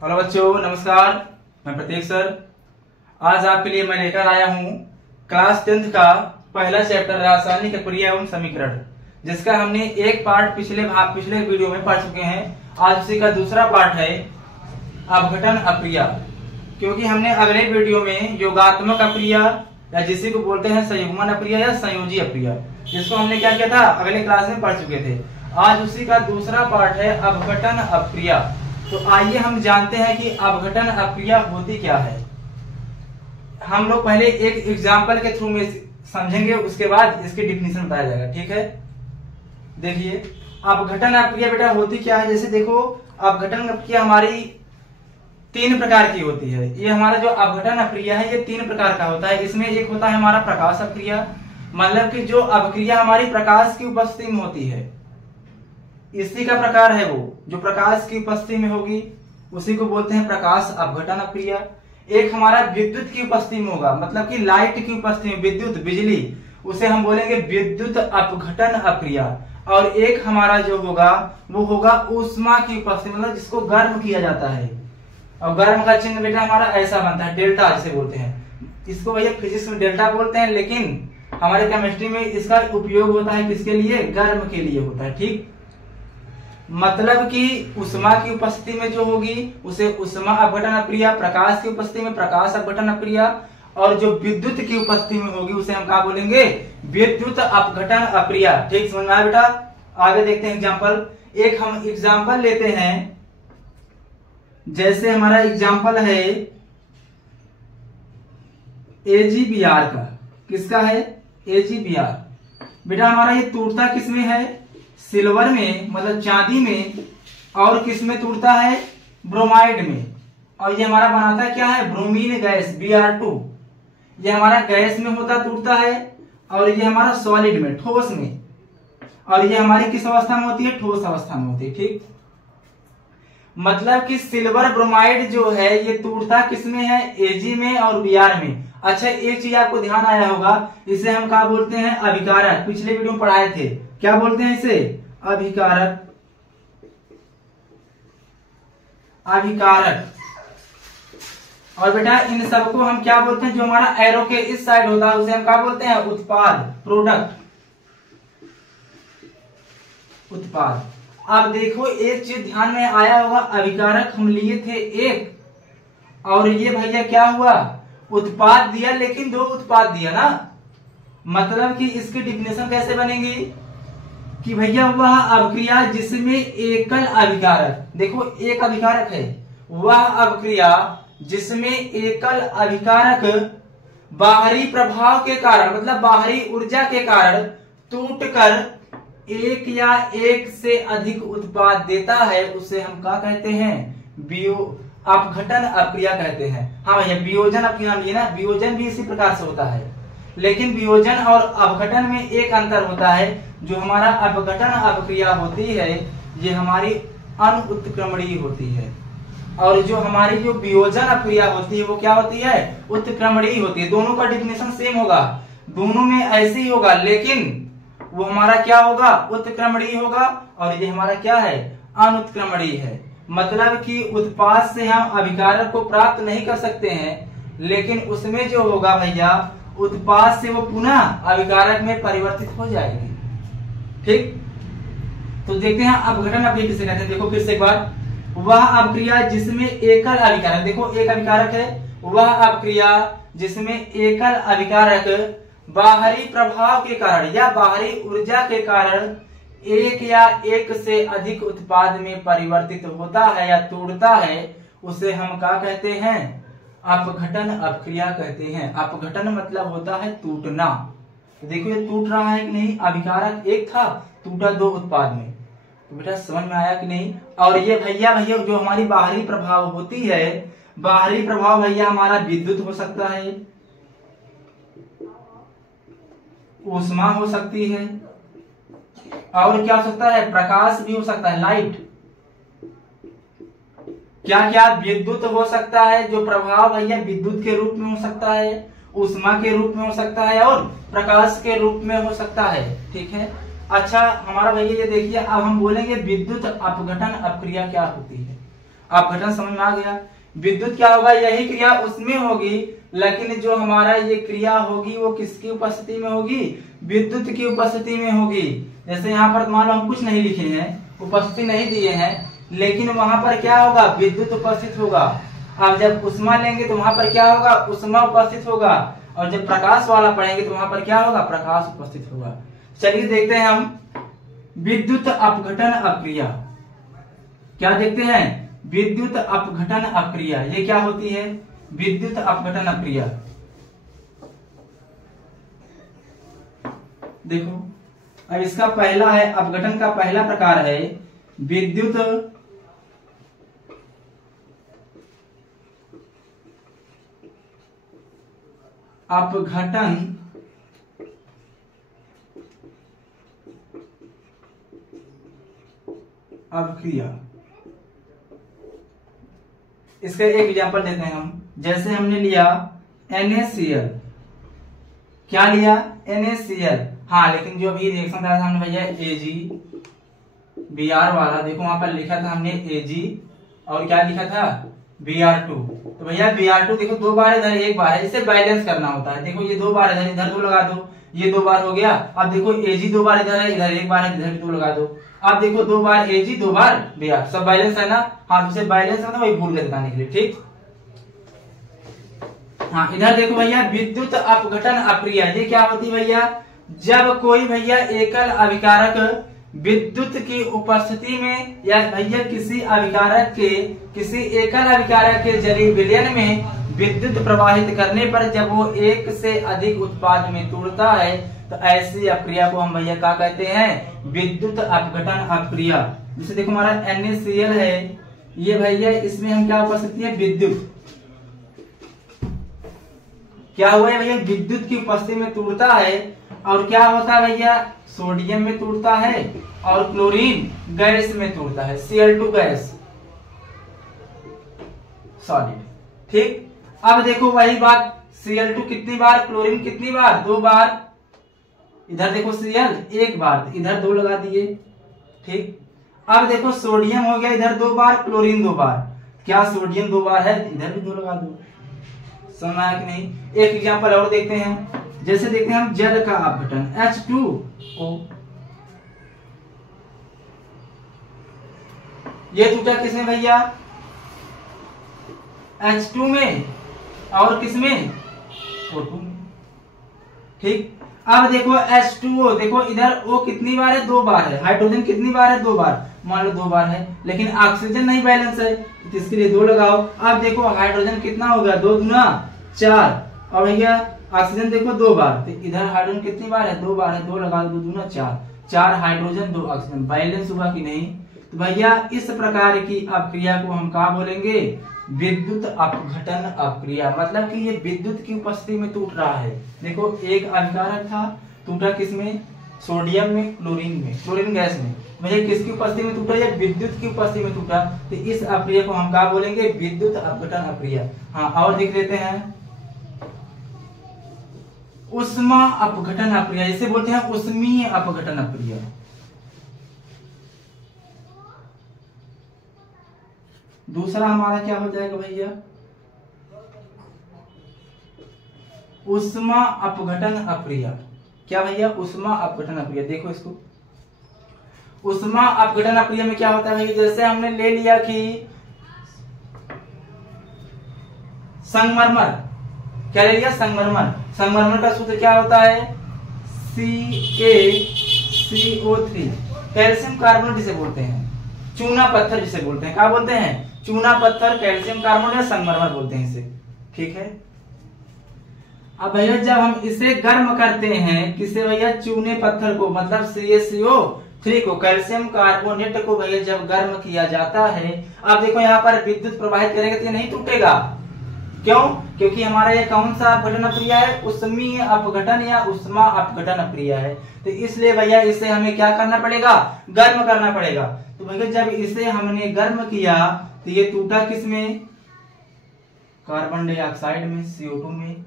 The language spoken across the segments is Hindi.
हेलो बच्चों, नमस्कार। मैं प्रतीक सर। आज आपके लिए मैं लेकर आया हूँ क्लास 10th का पहला चैप्टर रासायनिक अक्रिया एवं समीकरण, जिसका हमने एक पार्ट पिछले वीडियो में पढ़ चुके हैं। आज उसी का दूसरा पार्ट है अपघटन अक्रिया, क्योंकि हमने अगले वीडियो में योगात्मक अक्रिया या जिसे को बोलते हैं संयुग्मन अक्रिया या संयोजी अक्रिया, जिसको हमने क्या किया था, अगले क्लास में पढ़ चुके थे। आज उसी का दूसरा पार्ट है अपघटन अक्रिया। तो आइए हम जानते हैं कि अपघटन अक्रिया होती क्या है। हम लोग पहले एक एग्जाम्पल के थ्रू में समझेंगे, उसके बाद इसकी डिफिनेशन बताया जाएगा। ठीक है, देखिए अपघटन अक्रिया बेटा होती क्या है। जैसे देखो, अपघटन अक्रिया हमारी 3 प्रकार की होती है। ये हमारा जो अपघटन अक्रिया है ये 3 प्रकार का होता है। इसमें एक होता है हमारा प्रकाश अक्रिया, मतलब कि जो अभिक्रिया हमारी प्रकाश की उपस्थिति में होती है, इसी का प्रकार है वो जो प्रकाश की उपस्थिति में होगी, उसी को बोलते हैं प्रकाश अपघटन अक्रिया। एक हमारा विद्युत की उपस्थिति में होगा, मतलब कि लाइट की उपस्थिति में, विद्युत बिजली, उसे हम बोलेंगे विद्युत अपघटन अक्रिया। और एक हमारा जो होगा वो होगा ऊष्मा की उपस्थिति, मतलब जिसको गर्म किया जाता है। और गर्म का चिन्ह बेटा हमारा ऐसा बनता है, डेल्टा जिसे बोलते हैं। इसको भैया फिजिक्स में डेल्टा बोलते हैं, लेकिन हमारे केमिस्ट्री में इसका उपयोग होता है किसके लिए, गर्म के लिए होता है। ठीक, मतलब कि ऊष्मा की उपस्थिति में जो होगी उसे ऊष्मा अपघटन अक्रिया, प्रकाश की उपस्थिति में प्रकाश अपघटन अक्रिया, और जो विद्युत की उपस्थिति में होगी उसे हम क्या बोलेंगे, विद्युत अपघटन अक्रिया। ठीक, समझ में आया बेटा। आगे देखते हैं एग्जाम्पल। एक हम एग्जाम्पल लेते हैं, जैसे हमारा एग्जाम्पल है AgBr का। किसका है, AgBr। बेटा हमारा ये टूटता किसमें है, सिल्वर में, मतलब चांदी में, और किस में टूटता है, ब्रोमाइड में। और ये हमारा बनाता है क्या है, ब्रोमीन गैस Br2। ये हमारा गैस में होता टूटता है, और ये हमारा सॉलिड में, ठोस में। और ये हमारी किस अवस्था में होती है, ठोस अवस्था में होती है। ठीक, मतलब कि सिल्वर ब्रोमाइड जो है ये टूटता किसमें है, Ag में और Br में। अच्छा, एक चीज आपको ध्यान आया होगा, इसे हम क्या बोलते हैं, अभिकारक। पिछले वीडियो में पढ़ाए थे, क्या बोलते हैं इसे, अभिकारक। अभिकारक। और बेटा इन सबको हम क्या बोलते हैं, जो हमारा एरो के इस साइड होता है उसे हम क्या बोलते हैं, उत्पाद, प्रोडक्ट, उत्पाद। अब देखो एक चीज ध्यान में आया होगा, अभिकारक हम लिए थे एक, और ये भैया क्या हुआ, उत्पाद दिया, लेकिन 2 उत्पाद दिया ना। मतलब कि इसकी डिफिनेशन कैसे बनेगी कि भैया वह अभिक्रिया जिसमें एकल अभिकारक, देखो एक अभिकारक है, वह अभिक्रिया जिसमें एकल अभिकारक बाहरी प्रभाव के कारण, मतलब बाहरी ऊर्जा के कारण टूटकर एक या एक से अधिक उत्पाद देता है, उसे हम क्या कहते हैं, अपघटन अक्रिया कहते हैं। हाँ भैया, वियोजन आपके नाम लिए ना, वियोजन भी इसी प्रकार से होता है, लेकिन वियोजन और अपघटन में एक अंतर होता है। जो हमारा अपघटन अक्रिया होती है ये हमारी अनुत्क्रमणीय होती है, और जो हमारी जो वियोजन अक्रिया होती है वो क्या होती है, उत्क्रमणीय होती है। दोनों का डिफिनेशन सेम होगा, दोनों में ऐसे ही होगा, लेकिन वो हमारा क्या होगा, उत्क्रमणीय होगा, और ये हमारा क्या है, अनुत्क्रमणीय है। मतलब कि उत्पाद से हम अभिकारक को प्राप्त नहीं कर सकते हैं, लेकिन उसमें जो होगा भैया, उत्पाद से वो पुनः अभिकारक में परिवर्तित हो जाएगी। ठीक, तो देखते हैं अपघटन अक्रिया किसे कहते हैं। देखो फिर से एक बार, वह अभिक्रिया जिसमें एकल अभिकारक, देखो एक अभिकारक है, वह अभिक्रिया जिसमें एकल अभिकारक बाहरी प्रभाव के कारण या बाहरी ऊर्जा के कारण एक या एक से अधिक उत्पाद में परिवर्तित होता है या टूटता है, उसे हम क्या कहते हैं, अपघटन अक्रिया कहते हैं। अपघटन मतलब होता है टूटना। देखो ये टूट रहा है कि नहीं, अभिकारक एक था, टूटा 2 उत्पाद में। तो बेटा समझ में आया कि नहीं। और ये भैया जो हमारी बाहरी प्रभाव होती है, बाहरी प्रभाव भैया हमारा विद्युत हो सकता है, ऊष्मा हो सकती है, और क्या हो सकता है, प्रकाश भी हो सकता है, लाइट। क्या क्या, विद्युत हो सकता है, जो प्रभाव भैया विद्युत के रूप में हो सकता है, ऊष्मा के रूप में हो सकता है, और प्रकाश के रूप में हो सकता है। ठीक है, अच्छा हमारा भैया ये देखिए, अब हम बोलेंगे विद्युत अपघटन अक्रिया क्या होती है। अपघटन समझ में आ गया। विद्युत क्या होगा, यही क्रिया उसमें होगी, लेकिन जो हमारा ये क्रिया होगी वो किसकी उपस्थिति में होगी, विद्युत की उपस्थिति में होगी। जैसे यहाँ पर मान लो हम कुछ नहीं लिखे हैं, उपस्थिति नहीं दिए हैं, लेकिन वहां पर क्या होगा, विद्युत उपस्थित होगा। अब जब उष्मा लेंगे तो वहां पर क्या होगा, उष्मा उपस्थित होगा, और जब प्रकाश वाला पढ़ेंगे तो वहां पर क्या होगा, प्रकाश उपस्थित होगा। चलिए देखते हैं हम विद्युत अपघटन अक्रिया। क्या देखते हैं, विद्युत अपघटन अक्रिया। ये क्या होती है, विद्युत अपघटन अक्रिया। देखो अब इसका पहला है, अपघटन का पहला प्रकार है विद्युत अपघटन अभिक्रिया। इसका एक एग्जांपल देते हैं हम। जैसे हमने लिया NaCl, क्या लिया, NaCl। हाँ, लेकिन जो अभी रिएक्शन था हमने भैया AgBr वाला, देखो वहां पर लिखा था हमने Ag और क्या लिखा था, Br2। तो भैया Br2 देखो 2 बार इधर 1 बार है, इसे बैलेंस करना होता है। देखो ये 2 बार इधर 2 लगा दो, ये 2 बार हो गया। अब देखो Ag 2 बार इधर है, इधर 1 बार है, इधर भी 2 लगा दो। अब देखो 2 बार Ag 2 बार Br, सब बैलेंस है ना। हाँ, तो बैलेंस है ना, वही भूल के दिखाने के लिए, ठीक। हाँ, इधर देखो भैया विद्युत अपघटन अक्रिया, ये क्या होती है भैया, जब कोई भैया एकल अभिकारक विद्युत की उपस्थिति में या भैया किसी अभिकारक के, किसी एकल अभिकारक के जलीय विलयन में विद्युत प्रवाहित करने पर जब वो एक से अधिक उत्पाद में टूटता है, तो ऐसी अक्रिया को हम भैया क्या कहते हैं, विद्युत अपघटन अक्रिया। जैसे देखो हमारा NaCl है, ये भैया इसमें हम क्या उपस्थिति है, विद्युत। क्या हुआ है भैया, विद्युत की उपस्थिति में टूटता है, और क्या होता है भैया, सोडियम में टूटता है और क्लोरीन गैस में टूटता है, Cl2 गैस सॉलिड, ठीक। अब देखो वही बात, Cl2 कितनी बार, क्लोरीन कितनी बार, 2 बार। इधर देखो Cl 1 बार, इधर 2 लगा दिए, ठीक। अब देखो सोडियम हो गया इधर 2 बार, क्लोरीन 2 बार। क्या सोडियम 2 बार है, इधर भी 2 लगा दो। समझ आया कि नहीं। एक एग्जांपल और देखते हैं। जैसे देखते हैं हम जल का अपघटन H2O, ये टूटा किसमें भैया, H2 में, और किसमें, O2 में, ठीक। अब देखो H2O, देखो इधर O कितनी बार है, 2 बार है। हाइड्रोजन कितनी बार है, 2 बार, मान लो 2 बार है, लेकिन ऑक्सीजन नहीं बैलेंस है, तो इसके लिए 2 लगाओ। अब देखो हाइड्रोजन कितना हो गया, 2 दूना 4, और भैया ऑक्सीजन देखो 2 बार, तो इधर हाइड्रोजन कितनी बार है, 2 बार है, 2 लगा दो, 2 दूना 4, 4 हाइड्रोजन 2 ऑक्सीजन, बैलेंस हुआ कि नहीं। तो भैया इस प्रकार की अक्रिया को हम क्या बोलेंगे, विद्युत अपघटन अक्रिया। मतलब कि ये विद्युत की उपस्थिति में टूट रहा है। देखो एक अभिकारक था, टूटा किसमें, सोडियम में, क्लोरीन में, क्लोरीन गैस में। भैया किसकी उपस्थिति में टूटा, या विद्युत की उपस्थिति में टूटा, तो इस अक्रिया को हम क्या बोलेंगे, विद्युत अपघटन अक्रिया। हाँ, और देख लेते हैं उष्मा अपघटन अक्रिया, इसे बोलते हैं उष्मीय अपघटन अक्रिया। दूसरा हमारा क्या हो जाएगा भैया, उष्मा अपघटन अक्रिया। क्या भैया, उष्मा अपघटन अक्रिया। देखो इसको, उष्मा अपघटन अक्रिया में क्या होता है भैया, जैसे हमने ले लिया कि संगमरमर, क्या ले लिया, संगमरमर। संगमरमर का सूत्र क्या होता है, CaCO3। कैल्शियम कार्बोनेट जिसे बोलते हैं, चूना पत्थर जिसे बोलते हैं, क्या बोलते हैं, चूना पत्थर, कैल्शियम कार्बोनेट या संगमरमर बोलते हैं इसे, ठीक है। अब भैया जब हम इसे गर्म करते हैं, किसे भैया, चूने पत्थर को, मतलब CaCO3 को, कैल्शियम कार्बोनेट को भैया जब गर्म किया जाता है, अब देखो यहाँ पर विद्युत प्रवाहित करेंगे तो ये नहीं टूटेगा। क्यों, क्योंकि हमारा ये कौन सा अपघटन अक्रिया है, उष्मीय अपघटन या उष्मा अपघटन अक्रिया है। तो इसलिए भैया इसे हमें क्या करना पड़ेगा, गर्म करना पड़ेगा। तो भैया जब इसे हमने गर्म किया तो ये टूटा किसमें, कार्बन डाइऑक्साइड में, CO2 में।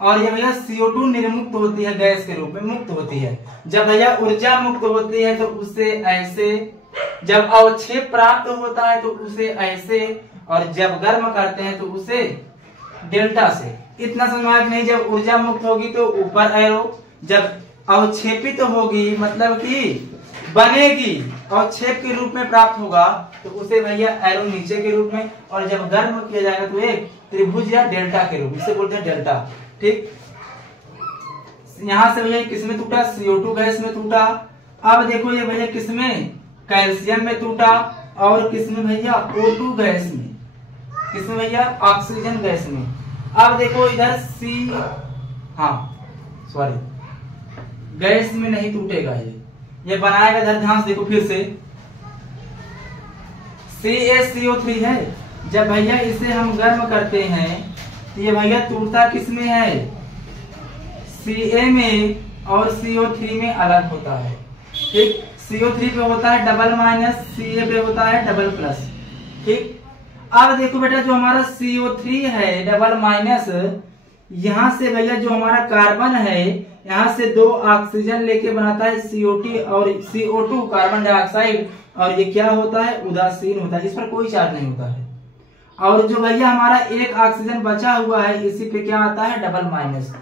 और ये भैया CO2 निर्मुक्त होती है, गैस के रूप में मुक्त होती है। जब भैया ऊर्जा मुक्त होती है तो उससे ऐसे जब अवक्षेप प्राप्त होता है तो उसे ऐसे, और जब गर्म करते हैं तो उसे डेल्टा से। इतना समझ नहीं, जब ऊर्जा मुक्त होगी तो ऊपर एरो, जब अवक्षेपित होगी मतलब कि बनेगी अवक्षेप के रूप में प्राप्त होगा तो उसे भैया एरो नीचे के रूप में, और जब गर्म किया जाएगा तो एक त्रिभुज या डेल्टा के रूप में, इसे बोलते हैं डेल्टा। ठीक, यहां से भैया किसमें टूटा, CO2 गैस में टूटा। अब देखो ये भैया किसमें, कैल्शियम में टूटा, और किसमें भैया O2 गैस में, किसमें भैया ऑक्सीजन गैस में। अब देखो इधर गैस में नहीं टूटेगा, ये बनाएगा इधर, ध्यान से देखो फिर से, CaCO3 है। जब भैया इसे हम गर्म करते हैं तो ये भैया टूटता किसमें है, Ca में, और CO3 में अलग होता है। ठीक, CO3 पे होता है डबल माइनस, Ca पे होता है डबल प्लस। ठीक, अब देखो बेटा जो हमारा CO3 है डबल माइनस, यहाँ से भैया जो हमारा कार्बन है यहाँ से 2 ऑक्सीजन लेके बनाता है CO2 कार्बन डाइऑक्साइड, और ये क्या होता है, उदासीन होता है, इस पर कोई चार्ज नहीं होता है। और जो भैया हमारा 1 ऑक्सीजन बचा हुआ है इसी पे क्या आता है, डबल माइनस।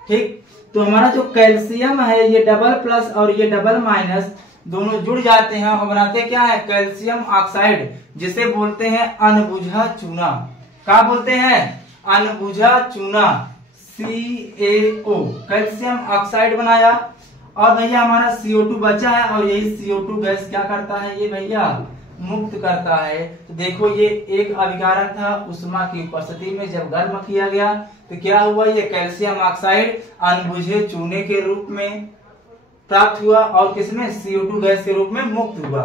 ठीक, तो हमारा जो कैल्शियम है ये डबल प्लस और ये डबल माइनस दोनों जुड़ जाते हैं और बनाते क्या है, कैल्शियम ऑक्साइड, जिसे बोलते हैं अनबुझा चूना। क्या बोलते हैं, अनबुझा चूना, CaO, कैल्शियम ऑक्साइड बनाया। और भैया हमारा CO2 बचा है, और यही CO2 गैस क्या करता है, ये भैया मुक्त करता है। तो देखो ये एक अभिकारक था, उष्मा की उपस्थिति में जब गर्म किया गया तो क्या हुआ, ये कैल्शियम ऑक्साइड अनबुझे चूने के रूप में प्राप्त हुआ, और किसमें, CO2 गैस के रूप में मुक्त हुआ।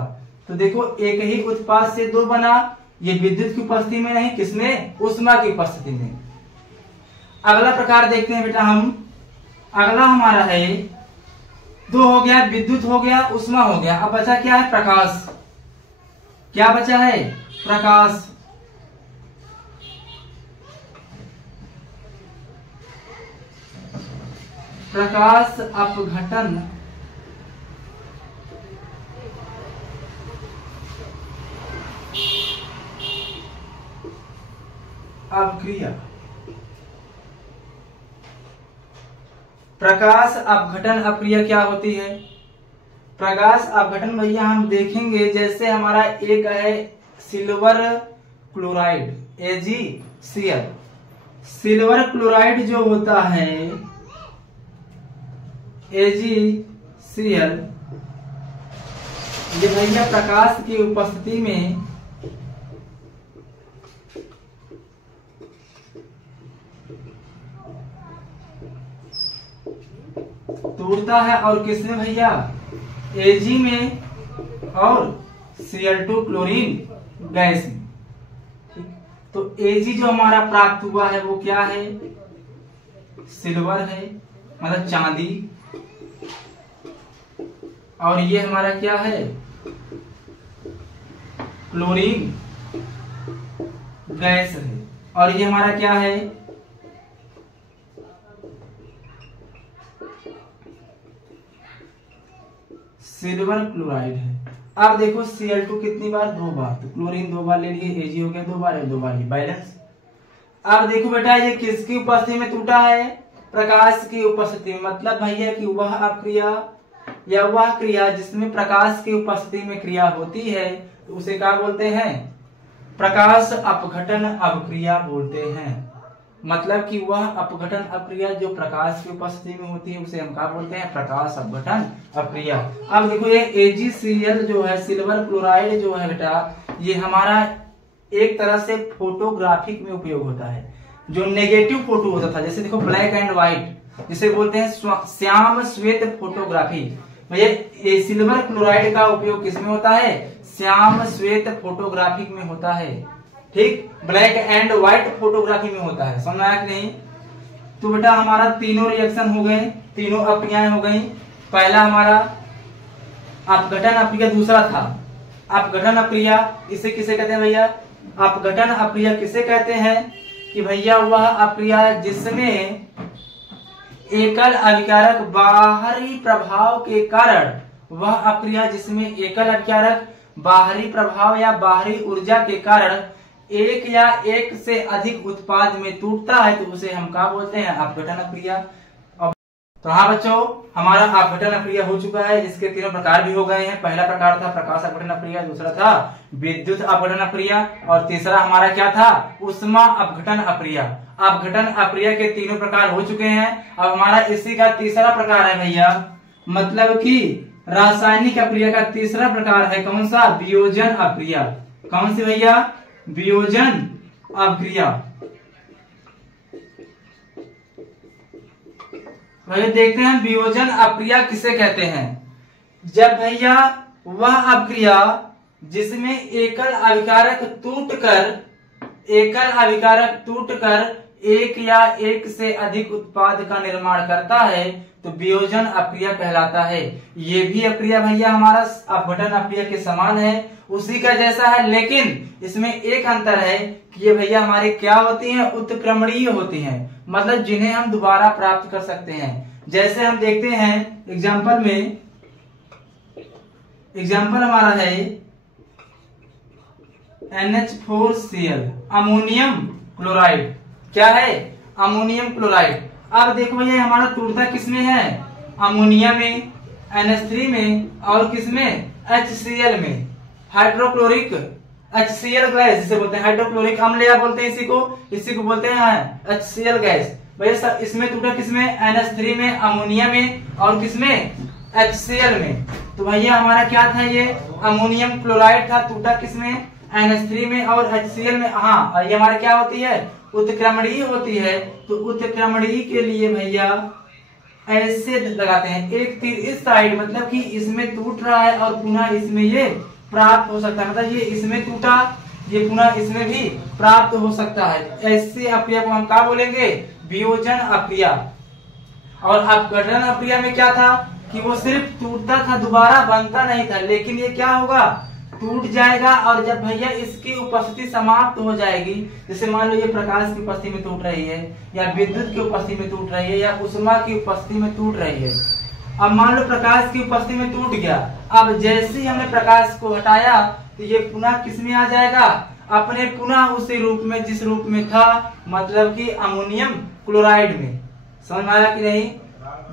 तो देखो एक ही उत्पाद से 2 बना, ये विद्युत की उपस्थिति में नहीं, किसमें, उष्मा की उपस्थिति में। अगला प्रकार देखते हैं बेटा हम, अगला हमारा है 2 हो गया, विद्युत हो गया, उष्मा हो गया। अब बचा क्या है, प्रकाश। क्या बचा है, प्रकाश। प्रकाश अपघटन अपक्रिया। प्रकाश अपघटन अपक्रिया क्या होती है, प्रकाश अपघटन भैया हम देखेंगे, जैसे हमारा एक है silver chloride AgCl। Silver chloride जो होता है AgCl, ये भैया प्रकाश की उपस्थिति में टूटता है, और किसमें भैया, Ag में और Cl2 क्लोरीन गैस में। ठीक, तो Ag जो हमारा प्राप्त हुआ है वो क्या है, सिल्वर है, मतलब चांदी, और ये हमारा क्या है, क्लोरीन गैस है, और ये हमारा क्या है, सिल्वर क्लोराइड है। अब देखो Cl2 कितनी बार, 2 बार, तो क्लोरीन 2 बार ले लिए, Ag हो गया 2 बार, 2 बार बैलेंस। अब देखो बेटा ये किसकी उपस्थिति में टूटा है, प्रकाश की उपस्थिति में, मतलब भैया कि वह अपक्रिया या वह क्रिया जिसमें प्रकाश की उपस्थिति में क्रिया होती है तो उसे क्या बोलते हैं, प्रकाश अपघटन अपक्रिया बोलते हैं। मतलब कि वह अपघटन अपक्रिया जो प्रकाश की उपस्थिति में होती है उसे हम क्या बोलते हैं, प्रकाश अपघटन अपक्रिया। अब देखो ये AgCl जो है, सिल्वर क्लोराइड जो है बेटा, ये हमारा एक तरह से फोटोग्राफिक में उपयोग होता है। जो नेगेटिव फोटो होता था, जैसे देखो ब्लैक एंड व्हाइट, जिसे बोलते हैं श्याम श्वेत फोटोग्राफी, भैया ये सिल्वर क्लोराइड का उपयोग किसमें होता है, श्याम श्वेत फोटोग्राफिक में होता है। ठीक, ब्लैक एंड व्हाइट फोटोग्राफी में होता है, समझ आया कि नहीं। तो बेटा हमारा तीनों रिएक्शन हो गए, तीनों अपक्रियाएं हो गई। पहला हमारा अपघटन अपक्रिया, दूसरा था अपघटन अपक्रिया। इसे किसे कहते हैं भैया, अपघटन अपक्रिया किसे कहते हैं कि भैया वह अपक्रिया जिसमें एकल अभिकारक बाहरी प्रभाव के कारण, वह अपक्रिया जिसमें एकल अभिकारक बाहरी प्रभाव या बाहरी ऊर्जा के कारण एक या एक से अधिक उत्पाद में टूटता है तो उसे हम क्या बोलते हैं, अपघटन अक्रिया। तो हाँ बच्चों, हमारा अपघटन अक्रिया हो चुका है। इसके तीनों प्रकार भी हो गए हैं। पहला प्रकार था प्रकाश अपघटन अक्रिया, दूसरा था विद्युत अपघटन अक्रिया और तीसरा हमारा क्या था, ऊष्मा अपघटन अक्रिया। अपघटन अक्रिया के तीनों प्रकार हो चुके हैं। अब हमारा इसी का तीसरा प्रकार है भैया, मतलब कि रासायनिक अक्रिया का तीसरा प्रकार है कौन सा, वियोजन अक्रिया। कौन सी भैया, वियोजन अक्रिया। भैया देखते हैं वियोजन अक्रिया किसे कहते हैं। जब भैया वह अक्रिया जिसमें एकल अभिकारक टूटकर एक या एक से अधिक उत्पाद का निर्माण करता है तो वियोजन अक्रिया कहलाता है। ये भी अक्रिया भैया हमारा अपघटन अक्रिया के समान है, उसी का जैसा है, लेकिन इसमें एक अंतर है कि ये भैया हमारे क्या होती हैं, उत्क्रमणीय होती हैं, मतलब जिन्हें हम दोबारा प्राप्त कर सकते हैं। जैसे हम देखते हैं एग्जाम्पल हमारा है NH4Cl, अमोनियम क्लोराइड। क्या है, अमोनियम क्लोराइड। अब देखो भैया हमारा टूटता किसमें है, अमोनिया में, NH3 में और किसमें, HCl में। हाइड्रोक्लोरिक HCl गैस जिसे बोलते हैं, हाइड्रोक्लोरिक अम्ल या बोलते हैं इसी को बोलते हैं HCl गैस। भैया सब इसमें टूटा किसमें, NH3 में, अमोनिया में और किसमें, HCl में। तो भैया हमारा क्या था, ये अमोनियम क्लोराइड था, टूटा किसमें, NH3 में और HCl में। हाँ, ये हमारा क्या होती है, उत्क्रमणीय होती है। तो उत्क्रमणीय के लिए भैया ऐसे लगाते हैं, एक तीर इस साइड, मतलब कि इसमें टूट रहा है और पुनः इसमें ये प्राप्त हो सकता है, मतलब ये इसमें टूटा, ये पुनः इसमें भी प्राप्त हो सकता है। ऐसे अक्रिया को हम क्या बोलेंगे, वियोजन अक्रिया। और अपघटन अक्रिया में क्या था कि वो सिर्फ टूटता था, दोबारा बनता नहीं था, लेकिन ये क्या होगा, टूट जाएगा और जब भैया इसकी उपस्थिति समाप्त हो जाएगी, जैसे मान लो ये प्रकाश की उपस्थिति में टूट रही है या विद्युत की उपस्थिति में टूट रही है या ऊष्मा की उपस्थिति में टूट रही है। अब मान लो प्रकाश की उपस्थिति में टूट गया, अब जैसे ही हमने प्रकाश को हटाया तो ये पुनः किस में आ जाएगा, अपने पुनः उसी रूप में जिस रूप में था, मतलब कि अमोनियम क्लोराइड में। समझ में आया कि नहीं।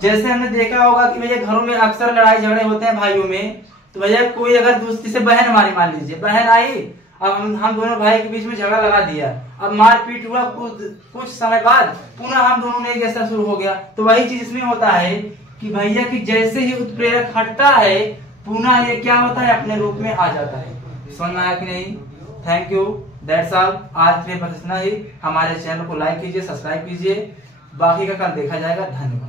जैसे हमने देखा होगा कि भैया घरों में अक्सर लड़ाई झगड़े होते हैं भाइयों में, तो भैया कोई अगर दूसरी से बहन हमारी, मान लीजिए बहन आई, अब हम दोनों भाई के बीच में झगड़ा लगा दिया, अब मारपीट हुआ, कुछ समय बाद पुनः हम दोनों में एक जैसा शुरू हो गया। तो वही चीज इसमें होता है कि भैया कि जैसे ही उत्प्रेरक हटता है पुनः ये क्या होता है, अपने रूप में आ जाता है। समझ में आया कि नहीं। Thank you, that's all. आज के लिए बस इतना ही। हमारे चैनल को लाइक कीजिए, सब्सक्राइब कीजिए, बाकी का कल देखा जाएगा। धन्यवाद।